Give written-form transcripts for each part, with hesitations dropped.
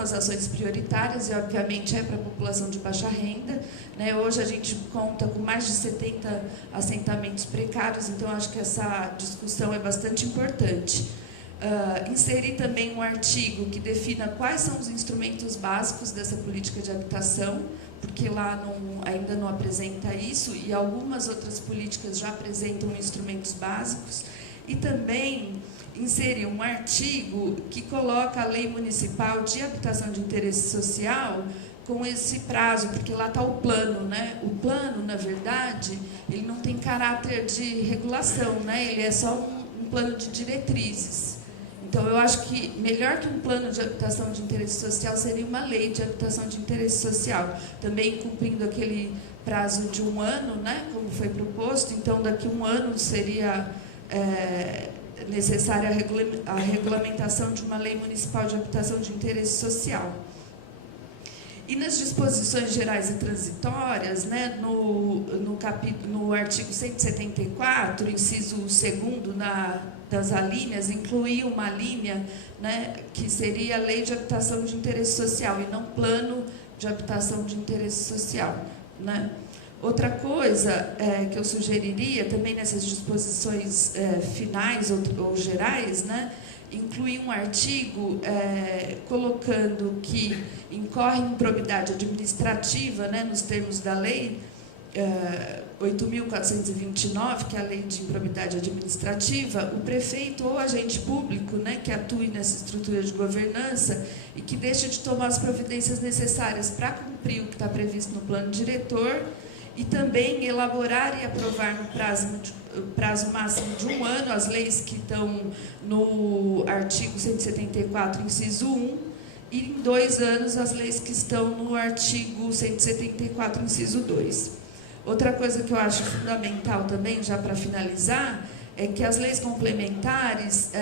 são as ações prioritárias? E, obviamente, é para a população de baixa renda, né? Hoje a gente conta com mais de 70 assentamentos precários, então acho que essa discussão é bastante importante. Inserir também um artigo que defina quais são os instrumentos básicos dessa política de habitação, porque lá ainda não apresenta isso, e algumas outras políticas já apresentam instrumentos básicos. E também inserir um artigo que coloca a lei municipal de habitação de interesse social com esse prazo, porque lá está o plano, né? O plano, na verdade, ele não tem caráter de regulação, né? Ele é só um plano de diretrizes. Então, eu acho que melhor que um plano de habitação de interesse social seria uma lei de habitação de interesse social, também cumprindo aquele prazo de 1 ano, né, como foi proposto. Então, daqui a 1 ano seria necessária a regulamentação de uma lei municipal de habitação de interesse social. E nas disposições gerais e transitórias, né, no artigo 174, inciso 2º, das alíneas, incluir uma linha, né, que seria a lei de habitação de interesse social e não plano de habitação de interesse social, né? Outra coisa que eu sugeriria também nessas disposições finais ou gerais, né, incluir um artigo colocando que incorre em improbidade administrativa, né, nos termos da lei 8.429, que é a lei de improbidade administrativa, o prefeito ou agente público, né, que atue nessa estrutura de governança e que deixe de tomar as providências necessárias para cumprir o que está previsto no plano diretor, e também elaborar e aprovar no prazo máximo de 1 ano as leis que estão no artigo 174, inciso 1, e em 2 anos as leis que estão no artigo 174, inciso 2. Outra coisa que eu acho fundamental também, já para finalizar, é que as leis complementares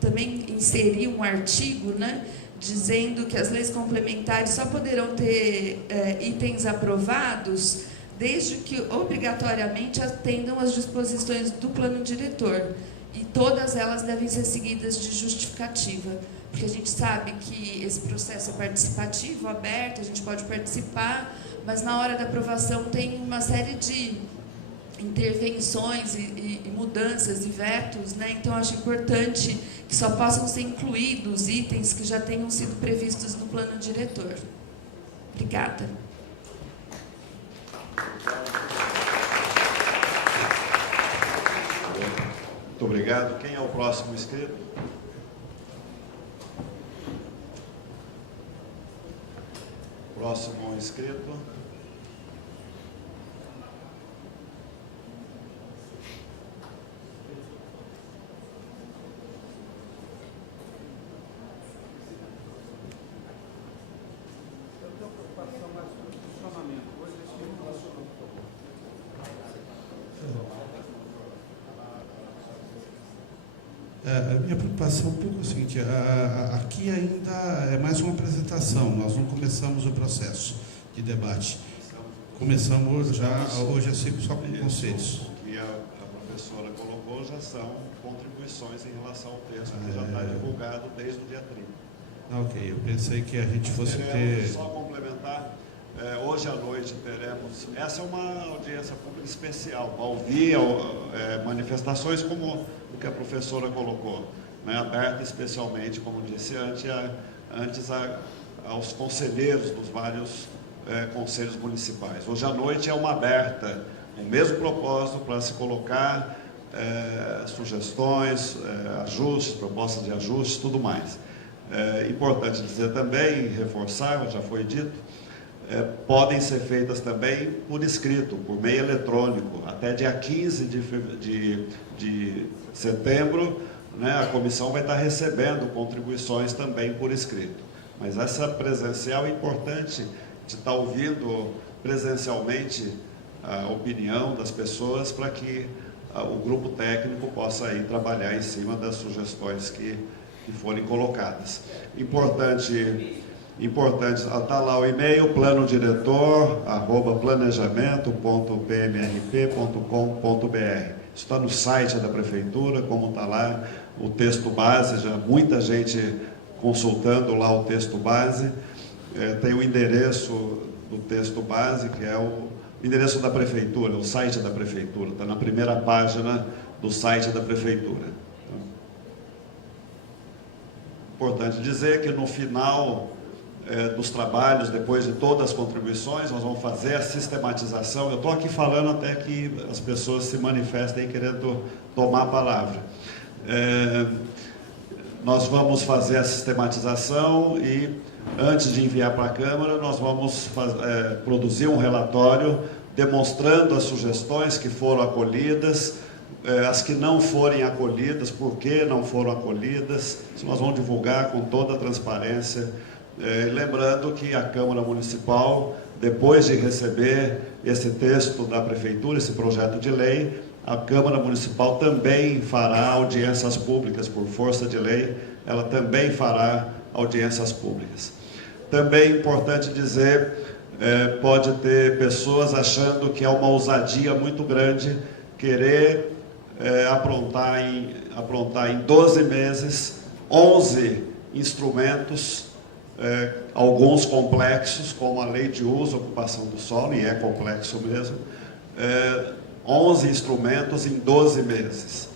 também inserir um artigo, né, dizendo que as leis complementares só poderão ter itens aprovados desde que obrigatoriamente atendam às disposições do plano diretor. E todas elas devem ser seguidas de justificativa, porque a gente sabe que esse processo é participativo, aberto, a gente pode participar, mas na hora da aprovação tem uma série de intervenções e mudanças e vetos, né? Então, acho importante que só possam ser incluídos itens que já tenham sido previstos no plano diretor. Obrigada. Muito obrigado. Quem é o próximo inscrito? Próximo inscrito. A minha preocupação um pouco é o seguinte, aqui ainda é mais uma apresentação, nós não começamos o processo de debate. Começamos já, hoje é só com conselhos. O que a professora colocou já são contribuições em relação ao texto que já está divulgado desde o dia 30. Ok, eu pensei que a gente fosse ter... Só complementar, hoje à noite teremos, essa é uma audiência pública especial, para ouvir manifestações como o que a professora colocou, né, aberta especialmente, como disse antes aos conselheiros dos vários conselhos municipais. Hoje à noite é uma aberta, o mesmo propósito para se colocar sugestões, ajustes, propostas de ajustes, tudo mais. Importante dizer também, reforçar, já foi dito, podem ser feitas também por escrito, por meio eletrônico. Até dia 15 de setembro, né, a comissão vai estar recebendo contribuições também por escrito. Mas essa presencial é importante de estar ouvindo presencialmente a opinião das pessoas para que o grupo técnico possa aí trabalhar em cima das sugestões que forem colocadas. Importante, está lá o e-mail, planodiretor@planejamento.pmrp.com.br. Está no site da prefeitura, como está lá o texto base, já muita gente consultando lá o texto base. Tem o endereço do texto base, que é o endereço da Prefeitura, o site da Prefeitura, está na primeira página do site da Prefeitura. Importante dizer que no final dos trabalhos, depois de todas as contribuições, nós vamos fazer a sistematização. Eu estou aqui falando até que as pessoas se manifestem querendo tomar a palavra. Nós vamos fazer a sistematização e, antes de enviar para a Câmara, nós vamos produzir um relatório demonstrando as sugestões que foram acolhidas, as que não forem acolhidas, por que não foram acolhidas. Isso nós vamos divulgar com toda a transparência. Lembrando que a Câmara Municipal, depois de receber esse texto da Prefeitura, esse projeto de lei, a Câmara Municipal também fará audiências públicas, por força de lei, ela também fará audiências públicas. Também é importante dizer, pode ter pessoas achando que é uma ousadia muito grande querer aprontar em 12 meses 11 instrumentos, alguns complexos, como a lei de uso e ocupação do solo, e é complexo mesmo, 11 instrumentos em 12 meses.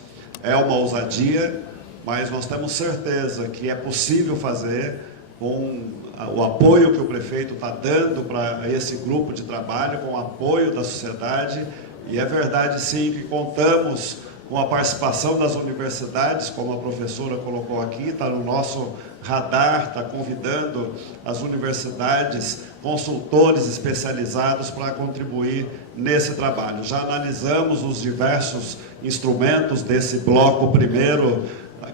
É uma ousadia, mas nós temos certeza que é possível fazer com o apoio que o prefeito está dando para esse grupo de trabalho, com o apoio da sociedade, e é verdade sim que contamos com a participação das universidades, como a professora colocou aqui, está no nosso radar, está convidando as universidades, consultores especializados para contribuir nesse trabalho. Já analisamos os diversos instrumentos desse bloco primeiro,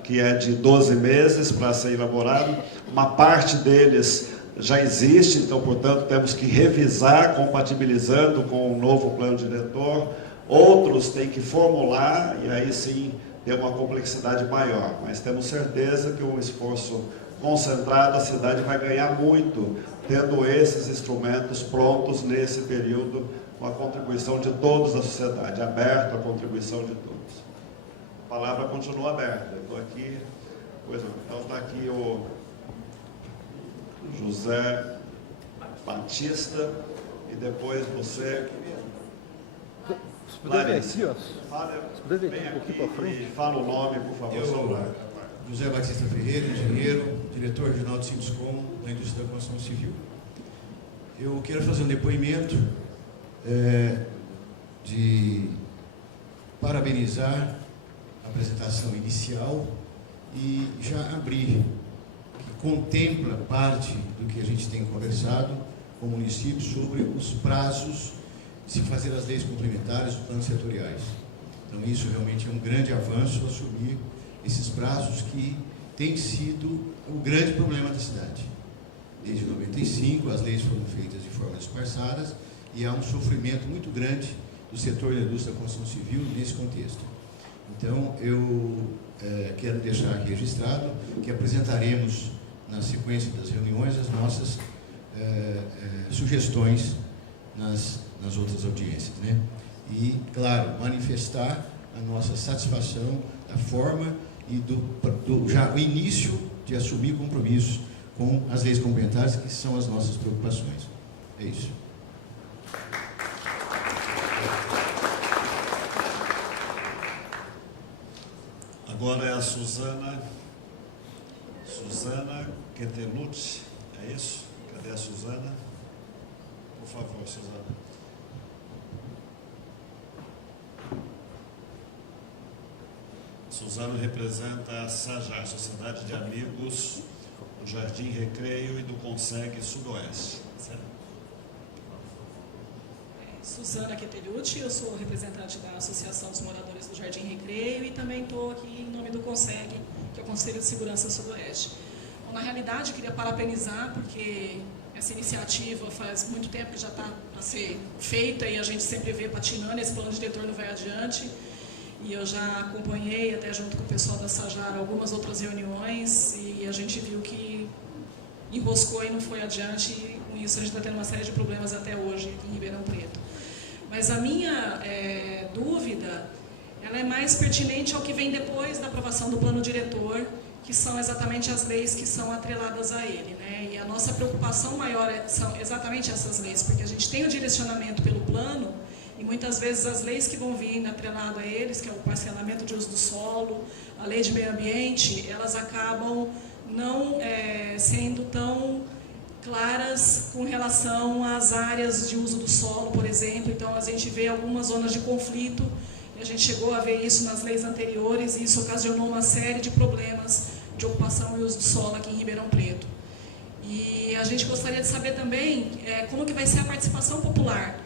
que é de 12 meses para ser elaborado. Uma parte deles já existe, então, portanto, temos que revisar, compatibilizando com o novo plano diretor. Outros têm que formular, e aí sim tem uma complexidade maior. Mas temos certeza que um esforço concentrado, a cidade vai ganhar muito, tendo esses instrumentos prontos nesse período, com a contribuição de todos da sociedade, aberto a contribuição de todos. A palavra continua aberta. Eu estou aqui, então está aqui o José Batista, e depois você... Larissa, vem aqui e fala o nome, por favor. José Batista Ferreira, engenheiro, diretor regional de Sinduscom, da indústria da construção civil. Eu quero fazer um depoimento de parabenizar a apresentação inicial e já abrir, que contempla parte do que a gente tem conversado com o município sobre os prazos de se fazer as leis complementares dos planos setoriais. Então isso realmente é um grande avanço, assumir esses prazos que tem sido o grande problema da cidade. Desde 95, as leis foram feitas de forma disfarçadas e há um sofrimento muito grande do setor da indústria da construção civil nesse contexto. Então, eu quero deixar aqui registrado que apresentaremos, na sequência das reuniões, as nossas sugestões nas outras audiências, né? E, claro, manifestar a nossa satisfação da forma e já o início de assumir compromissos com as leis complementares, que são as nossas preocupações. É isso. Agora é a Suzana Quetelucci, é isso? Cadê a Suzana? Por favor, Suzana. Suzana representa a SAJAR, Sociedade de Amigos do Jardim Recreio e do Conseg Sudoeste. Certo? Suzana Quetelucci, eu sou representante da Associação dos Moradores do Jardim Recreio e também estou aqui em nome do Conseg, que é o Conselho de Segurança Sudoeste. Bom, na realidade, eu queria parabenizar, porque essa iniciativa faz muito tempo que já está para ser feita e a gente sempre vê patinando, esse plano diretor não vai adiante. E eu já acompanhei, até junto com o pessoal da SAJAR, algumas outras reuniões e a gente viu que enroscou e não foi adiante, e com isso a gente está tendo uma série de problemas até hoje aqui em Ribeirão Preto. Mas a minha dúvida, ela é mais pertinente ao que vem depois da aprovação do plano diretor, que são exatamente as leis que são atreladas a ele, né? E a nossa preocupação maior são exatamente essas leis, porque a gente tem o direcionamento pelo plano, e muitas vezes as leis que vão vir atrelado a eles, que é o parcelamento de uso do solo, a lei de meio ambiente, elas acabam não sendo tão claras com relação às áreas de uso do solo, por exemplo. Então, a gente vê algumas zonas de conflito, e a gente chegou a ver isso nas leis anteriores, e isso ocasionou uma série de problemas de ocupação e uso do solo aqui em Ribeirão Preto. E a gente gostaria de saber também como que vai ser a participação popular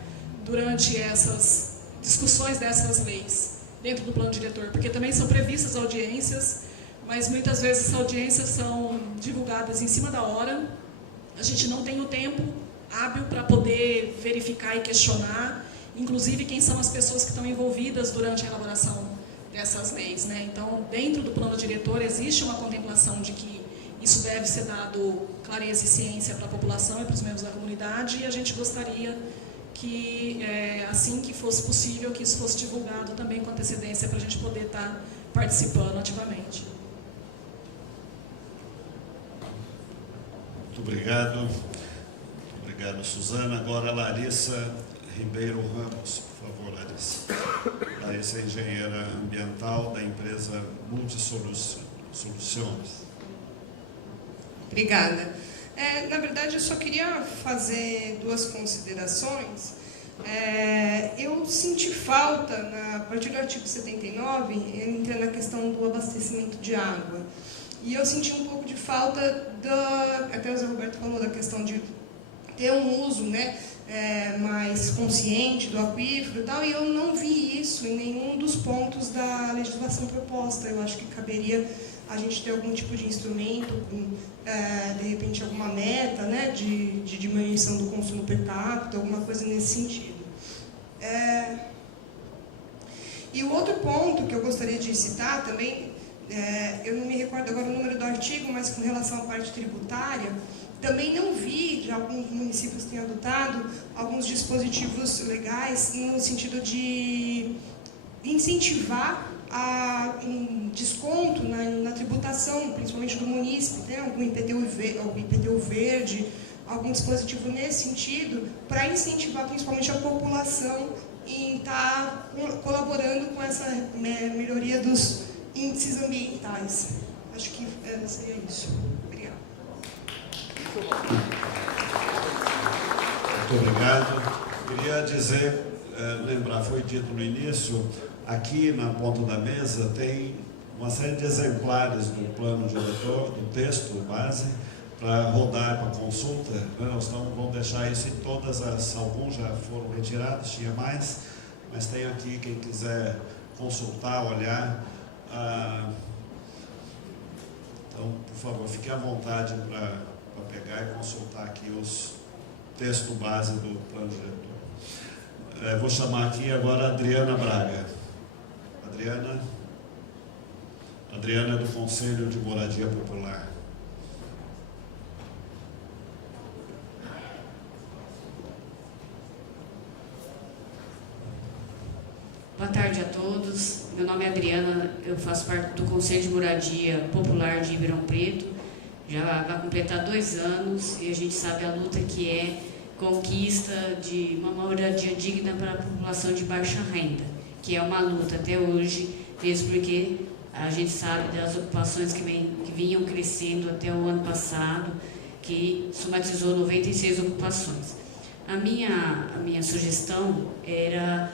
durante essas discussões dessas leis, dentro do plano diretor, porque também são previstas audiências, mas muitas vezes essas audiências são divulgadas em cima da hora. A gente não tem o tempo hábil para poder verificar e questionar, inclusive quem são as pessoas que estão envolvidas durante a elaboração dessas leis, né? Então, dentro do plano diretor existe uma contemplação de que isso deve ser dado clareza e ciência para a população e para os membros da comunidade, e a gente gostaria que, assim que fosse possível, que isso fosse divulgado também com antecedência para a gente poder estar participando ativamente. Muito obrigado. Muito obrigado, Suzana. Agora, Larissa Ribeiro Ramos, por favor, Larissa. Larissa é engenheira ambiental da empresa Multisoluções. Obrigada. Na verdade, eu só queria fazer duas considerações. Eu senti falta, a partir do artigo 79, entra na questão do abastecimento de água. E eu senti um pouco de falta, até o Zé Roberto falou da questão de ter um uso, né, mais consciente do aquífero e tal, e eu não vi isso em nenhum dos pontos da legislação proposta. Eu acho que caberia a gente ter algum tipo de instrumento, de repente alguma meta, né, de diminuição do consumo per capita, alguma coisa nesse sentido. E o outro ponto que eu gostaria de citar também, eu não me recordo agora o número do artigo, mas com relação à parte tributária, também não vi, já alguns municípios têm adotado alguns dispositivos legais no sentido de incentivar um desconto na tributação, principalmente do munícipe, né? Algum IPTU verde, algum dispositivo nesse sentido, para incentivar principalmente a população em estar colaborando com essa melhoria dos índices ambientais. Acho que seria isso. Obrigada. Muito obrigado. Queria dizer, lembrar, foi dito no início, aqui na ponta da mesa tem uma série de exemplares do plano diretor, do texto base, para rodar para consulta. Nós vamos deixar isso em todas alguns já foram retirados, tinha mais, mas tem aqui quem quiser consultar, olhar. Então, por favor, fique à vontade para pegar e consultar aqui os texto base do plano diretor. Vou chamar aqui agora a Adriana Braga. Adriana é do Conselho de Moradia Popular. Boa tarde a todos. Meu nome é Adriana, eu faço parte do Conselho de Moradia Popular de Ribeirão Preto. Já vai completar 2 anos e a gente sabe a luta que é conquista de uma moradia digna para a população de baixa renda, que é uma luta até hoje, mesmo porque a gente sabe das ocupações que vinham crescendo até o ano passado, que somatizou 96 ocupações. A minha sugestão era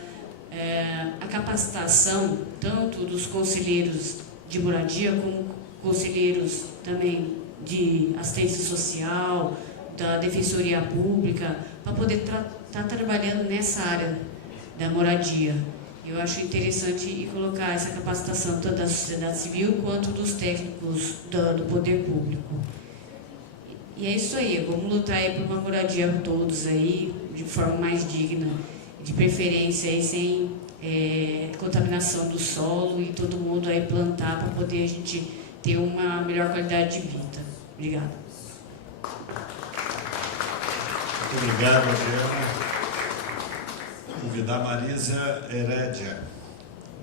a capacitação tanto dos conselheiros de moradia como conselheiros também de assistência social, da Defensoria Pública, para poder estar trabalhando nessa área da moradia. Eu acho interessante colocar essa capacitação tanto da sociedade civil quanto dos técnicos do poder público. E é isso aí, vamos lutar aí por uma moradia para todos aí, de forma mais digna, de preferência aí sem contaminação do solo e todo mundo aí plantar para poder a gente ter uma melhor qualidade de vida. Obrigada. Muito obrigado, Adriana. Vou convidar a Marisa Herédia.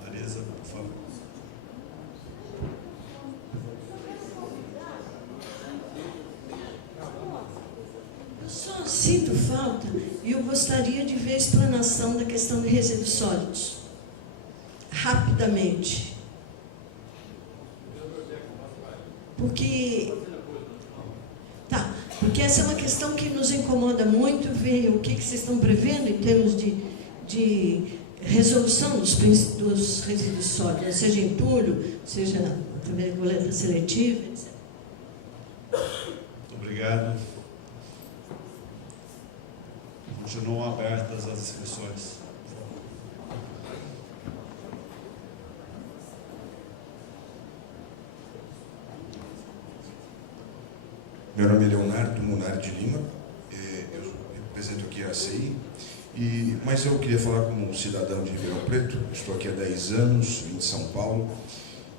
Marisa, por favor. Só sinto falta e eu gostaria de ver a explanação da questão de resíduos sólidos. Rapidamente. Porque essa é uma questão que nos incomoda muito, ver o que vocês estão prevendo em termos de resolução dos resíduos sólidos, seja entulho, seja através de coleta seletiva, etc. Muito obrigado. Continuam abertas as inscrições. Meu nome é Leonardo Munardi Lima, eu represento aqui a ACI, mas eu queria falar como cidadão de Ribeirão Preto. Estou aqui há 10 anos, vim de São Paulo,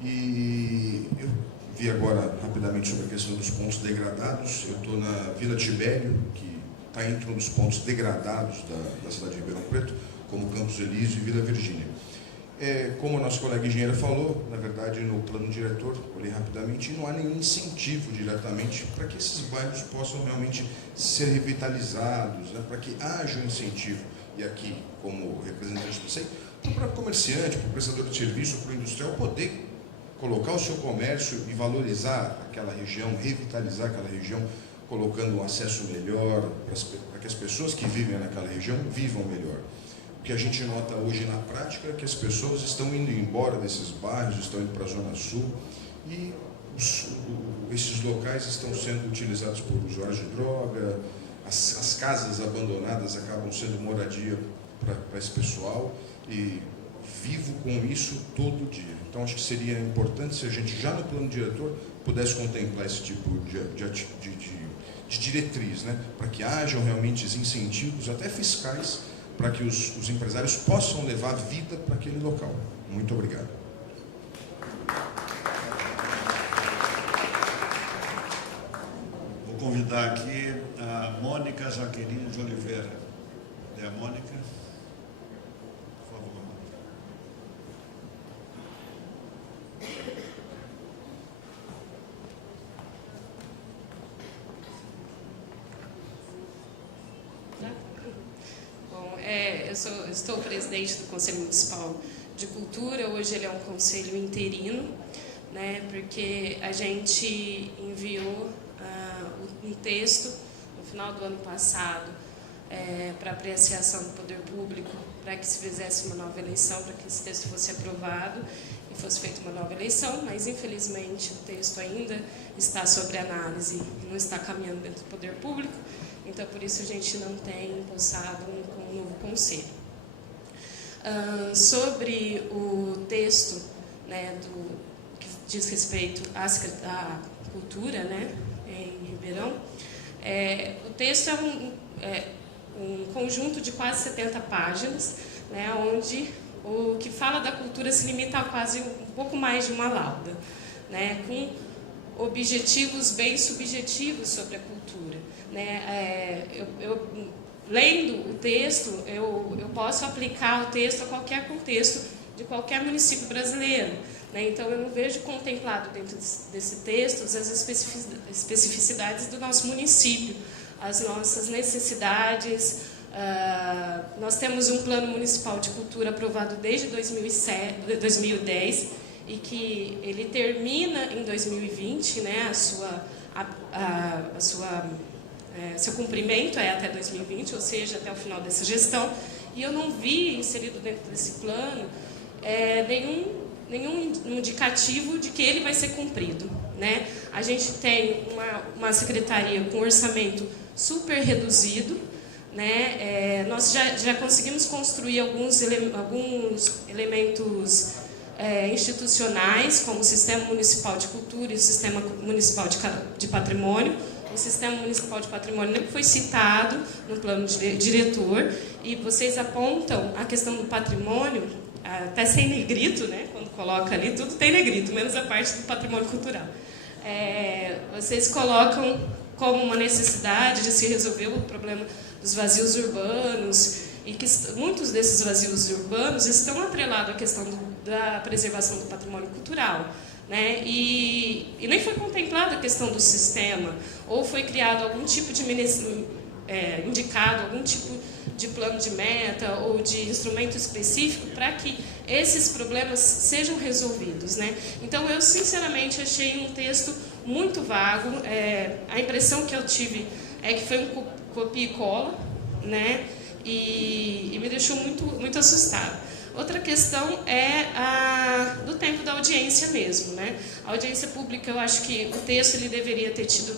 e eu vi agora rapidamente sobre a questão dos pontos degradados. Eu estou na Vila Tibério, que está entre um dos pontos degradados da cidade de Ribeirão Preto, como Campos Elísio e Vila Virgínia. Como a nossa colega engenheira falou, na verdade, no plano diretor, olhei rapidamente, e não há nenhum incentivo diretamente para que esses bairros possam realmente ser revitalizados, né, para que haja um incentivo. E aqui, como representante do SEI, para o comerciante, para o prestador de serviço, para o industrial poder colocar o seu comércio e valorizar aquela região, revitalizar aquela região, colocando um acesso melhor para que as pessoas que vivem naquela região vivam melhor. O que a gente nota hoje na prática é que as pessoas estão indo embora desses bairros, estão indo para a Zona Sul, e esses locais estão sendo utilizados por usuários de droga, as casas abandonadas acabam sendo moradia para esse pessoal, e vivo com isso todo dia. Então, acho que seria importante se a gente, já no plano diretor, pudesse contemplar esse tipo de diretriz, né? Para que hajam realmente incentivos, até fiscais, para que os empresários possam levar vida para aquele local. Muito obrigado. Vou convidar aqui a Mônica Jaqueline de Oliveira. É a Mônica? Por favor. Eu estou presidente do Conselho Municipal de Cultura. Hoje ele é um conselho interino, né, porque a gente enviou um texto no final do ano passado para apreciação do poder público, para que se fizesse uma nova eleição, para que esse texto fosse aprovado e fosse feita uma nova eleição, mas infelizmente o texto ainda está sob análise e não está caminhando dentro do poder público. Então, por isso, a gente não tem empossado um novo conselho. Sobre o texto, né, que diz respeito à cultura, né, em Ribeirão, o texto é um conjunto de quase 70 páginas, né, onde o que fala da cultura se limita a quase um pouco mais de uma lauda, né, com objetivos bem subjetivos sobre a cultura. Né? Lendo o texto, eu posso aplicar o texto a qualquer contexto de qualquer município brasileiro. Né? Então, eu não vejo contemplado dentro desse texto as especificidades do nosso município, as nossas necessidades. Nós temos um plano municipal de cultura aprovado desde 2010 e que ele termina em 2020, né? Seu cumprimento é até 2020, ou seja, até o final dessa gestão, e eu não vi inserido dentro desse plano nenhum indicativo de que ele vai ser cumprido. Né? A gente tem uma secretaria com orçamento super reduzido, né? Nós já conseguimos construir alguns elementos institucionais, como o Sistema Municipal de Cultura e o Sistema Municipal de Patrimônio. O Sistema Municipal de Patrimônio nem foi citado no plano diretor, e vocês apontam a questão do patrimônio, até sem negrito, né? Quando coloca ali, tudo tem negrito, menos a parte do patrimônio cultural. Vocês colocam como uma necessidade de se resolver o problema dos vazios urbanos, e que muitos desses vazios urbanos estão atrelados à questão da preservação do patrimônio cultural. Né? E nem foi contemplada a questão do sistema, ou foi criado algum tipo de indicado algum tipo de plano de meta ou de instrumento específico para que esses problemas sejam resolvidos, né? Então, eu sinceramente achei um texto muito vago. A impressão que eu tive é que foi um copia e cola, né? E me deixou muito assustada. Outra questão é do tempo da audiência mesmo, né? A audiência pública, eu acho que o texto ele deveria ter tido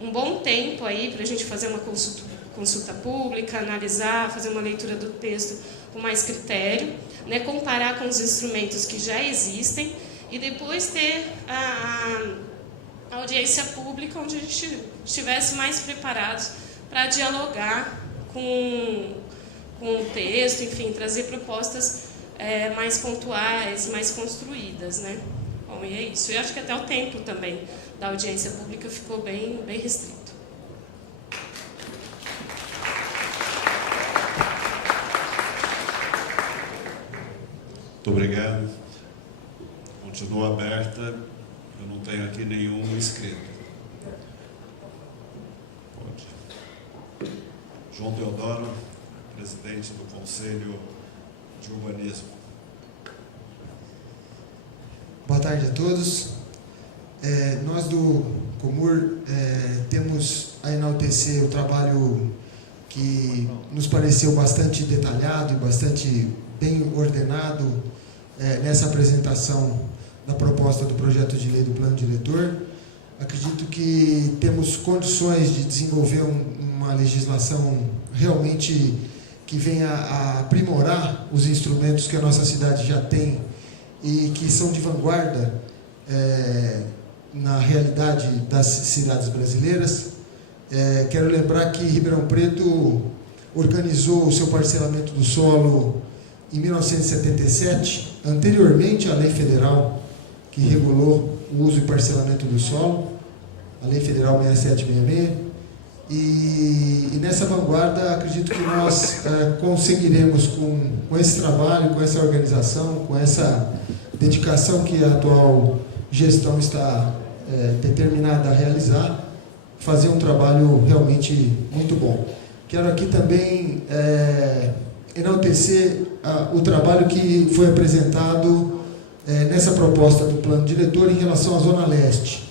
um bom tempo aí para a gente fazer uma consulta pública, analisar, fazer uma leitura do texto com mais critério, né? Comparar com os instrumentos que já existem e depois ter a audiência pública onde a gente estivesse mais preparados para dialogar com o texto, enfim, trazer propostas mais pontuais, mais construídas, né? Bom, e é isso. Eu acho que até o tempo também da audiência pública ficou bem restrito. Muito obrigado. Continua aberta. Eu não tenho aqui nenhum inscrito. Pode. João Teodoro, presidente do Conselho de Urbanismo. Boa tarde a todos. Nós do Comur temos a enaltecer o trabalho que nos pareceu bastante detalhado e bastante bem ordenado nessa apresentação da proposta do projeto de lei do plano diretor. Acredito que temos condições de desenvolver uma legislação realmente que venha a aprimorar os instrumentos que a nossa cidade já tem e que são de vanguarda na realidade das cidades brasileiras. Quero lembrar que Ribeirão Preto organizou o seu parcelamento do solo em 1977, anteriormente à lei federal que regulou o uso e parcelamento do solo, a lei federal 6766. E nessa vanguarda, acredito que nós conseguiremos, com esse trabalho, com essa organização, com essa dedicação que a atual gestão está determinada a realizar, fazer um trabalho realmente muito bom. Quero aqui também enaltecer o trabalho que foi apresentado nessa proposta do plano diretor em relação à Zona Leste.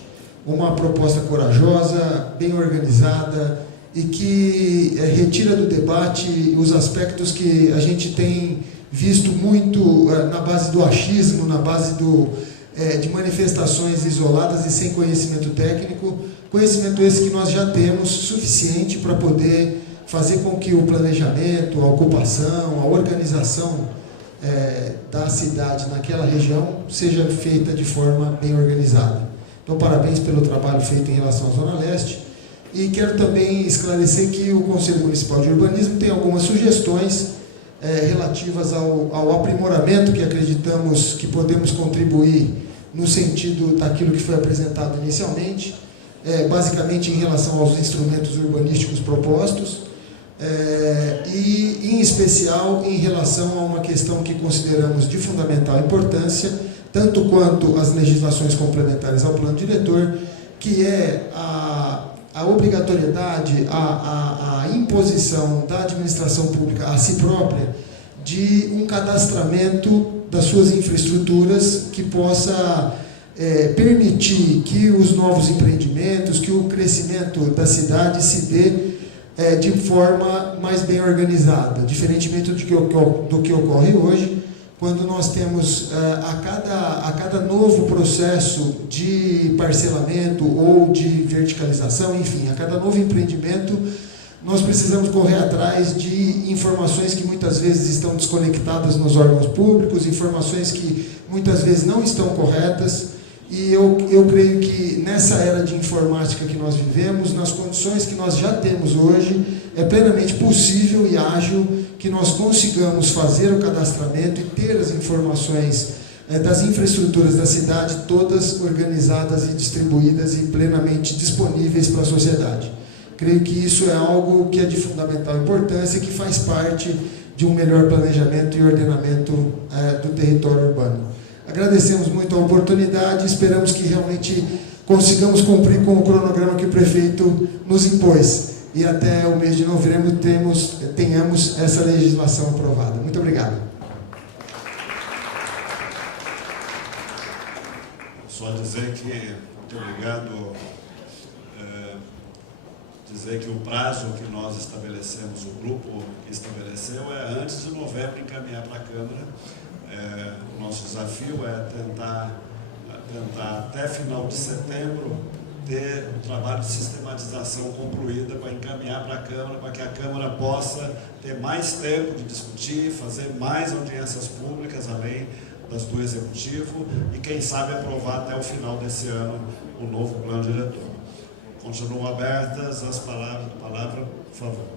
Uma proposta corajosa, bem organizada e que retira do debate os aspectos que a gente tem visto muito na base do achismo, na base de manifestações isoladas e sem conhecimento técnico, conhecimento esse que nós já temos suficiente para poder fazer com que o planejamento, a ocupação, a organização da cidade naquela região seja feita de forma bem organizada. Então, parabéns pelo trabalho feito em relação à Zona Leste. E quero também esclarecer que o Conselho Municipal de Urbanismo tem algumas sugestões relativas ao aprimoramento que acreditamos que podemos contribuir no sentido daquilo que foi apresentado inicialmente, basicamente em relação aos instrumentos urbanísticos propostos, e, em especial, em relação a uma questão que consideramos de fundamental importância, tanto quanto as legislações complementares ao plano diretor, que é a obrigatoriedade, a imposição da administração pública a si própria de um cadastramento das suas infraestruturas que possa permitir que os novos empreendimentos, que o crescimento da cidade se dê de forma mais bem organizada, diferentemente do que ocorre hoje, quando nós temos a cada novo processo de parcelamento ou de verticalização, enfim, a cada novo empreendimento, nós precisamos correr atrás de informações que muitas vezes estão desconectadas nos órgãos públicos, informações que muitas vezes não estão corretas, e eu creio que nessa era de informática que nós vivemos, nas condições que nós já temos hoje, é plenamente possível e ágil que nós consigamos fazer o cadastramento e ter as informações das infraestruturas da cidade todas organizadas e distribuídas e plenamente disponíveis para a sociedade. Creio que isso é algo que é de fundamental importância e que faz parte de um melhor planejamento e ordenamento do território urbano. Agradecemos muito a oportunidade e esperamos que realmente consigamos cumprir com o cronograma que o prefeito nos impôs. e até o mês de novembro tenhamos essa legislação aprovada. Muito obrigado. Só dizer que, muito obrigado, dizer que o prazo que nós estabelecemos, o grupo estabeleceu, é antes de novembro encaminhar para a Câmara. O nosso desafio é tentar até final de setembro ter o trabalho de sistematização concluída para encaminhar para a Câmara, para que a Câmara possa ter mais tempo de discutir, fazer mais audiências públicas, além das do Executivo, e quem sabe aprovar até o final desse ano o novo plano diretor. Continuam abertas as palavras, por favor.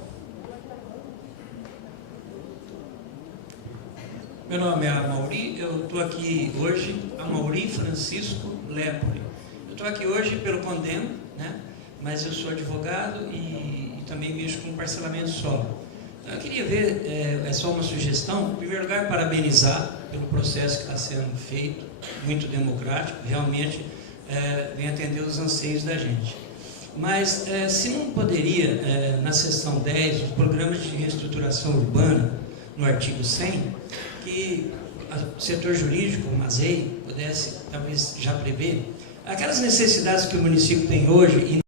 Meu nome é Amauri, eu estou aqui hoje, Amauri Francisco Lepore. Eu estou aqui hoje pelo Condeno, né? Mas eu sou advogado e também mexo com parcelamento solo. Então, eu queria ver, é só uma sugestão, em primeiro lugar, parabenizar pelo processo que está sendo feito, muito democrático, realmente vem atender os anseios da gente. Mas se não poderia, na seção 10, os programas de reestruturação urbana, no artigo 100, que o setor jurídico, o MASEI, pudesse talvez já prever aquelas necessidades que o município tem hoje.